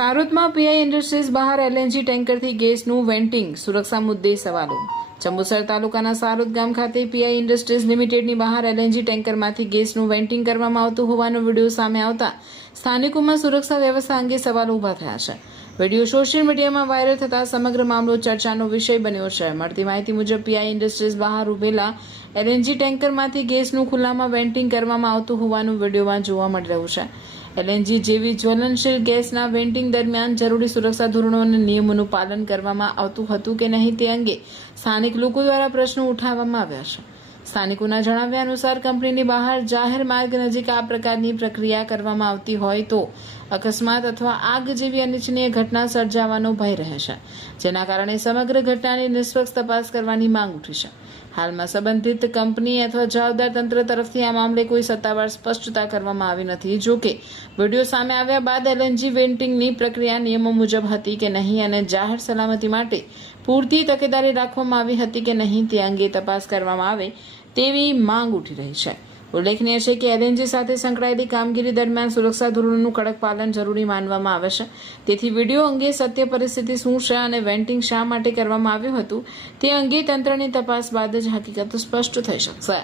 સારોદમાં PI industries બહાર LNG ટેન્કરથી ગેસનું વેન્ટિંગ, સુરક્ષા મુદ્દે સવાલો. જંબુસર તાલુકાના સારોદ ગામ ખાતે પીઆઈ ઇન્ડસ્ટ્રીઝ લિમિટેડની બહાર એલએનજી ટેન્કરમાંથી ગેસનું વેન્ટિંગ કરવામાં આવતું હોવાનો વિડીયો સામે આવતા સ્થાનિકોમાં સુરક્ષા વ્યવસ્થા અંગે સવાલો ઉભા થયા છે. વિડીયો સોશિયલ મીડિયામાં વાયરલ થતા સમગ્ર મામલો ચર્ચાનો વિષય બન્યો છે. મળતી માહિતી મુજબ પીઆઈ ઇન્ડસ્ટ્રીઝ બહાર ઉભેલા એલએનજી ટેન્કરમાંથી ગેસનું ખુલ્લામાં વેન્ટિંગ કરવામાં આવતું હોવાનું વિડીયોમાં જોવા મળી રહ્યું છે. એલએનજી જેવી જ્વલનશીલ ગેસના વેન્ટિંગ દરમિયાન જરૂરી સુરક્ષા ધોરણો અને નિયમોનું પાલન કરવામાં આવતું હતું કે નહીં તે અંગે સ્થાનિક લોકો દ્વારા પ્રશ્નો ઉઠાવવામાં આવ્યા છે. સ્થાનિકોના જણાવ્યા અનુસાર કંપનીની બહાર જાહેર માર્ગ નજીક આ પ્રકારની પ્રક્રિયા કરવામાં આવતી હોય તો અકસ્માત અથવા આગ જેવી અનિચ્છનીય ઘટના સર્જાવાનો ભય રહે છે, જેના કારણે સમગ્ર ઘટનાની નિષ્પક્ષ તપાસ કરવાની માંગ ઉઠી છે. હાલમાં સંબંધિત કંપની અથવા જવાબદાર તંત્ર તરફથી આ મામલે કોઈ સત્તાવાર સ્પષ્ટતા કરવામાં આવી નથી. જો કે વિડીયો સામે આવ્યા બાદ એલએનજી વેન્ટિંગની પ્રક્રિયા નિયમો મુજબ હતી કે નહીં અને જાહેર સલામતી માટે પૂરતી તકેદારી રાખવામાં આવી હતી કે નહીં તે અંગે તપાસ કરવામાં આવે તેવી માંગ ઉઠી રહી છે. ઉલ્લેખનીય છે કે એલએનજી સાથે સંકળાયેલી કામગીરી દરમિયાન સુરક્ષા ધોરણોનું કડક પાલન જરૂરી માનવામાં આવે છે. તેથી વિડીયો અંગે સત્ય પરિસ્થિતિ શું છે અને વેન્ટિંગ શા માટે કરવામાં આવ્યું હતું તે અંગે તંત્રની તપાસ બાદ જ હકીકત સ્પષ્ટ થઈ શકશે.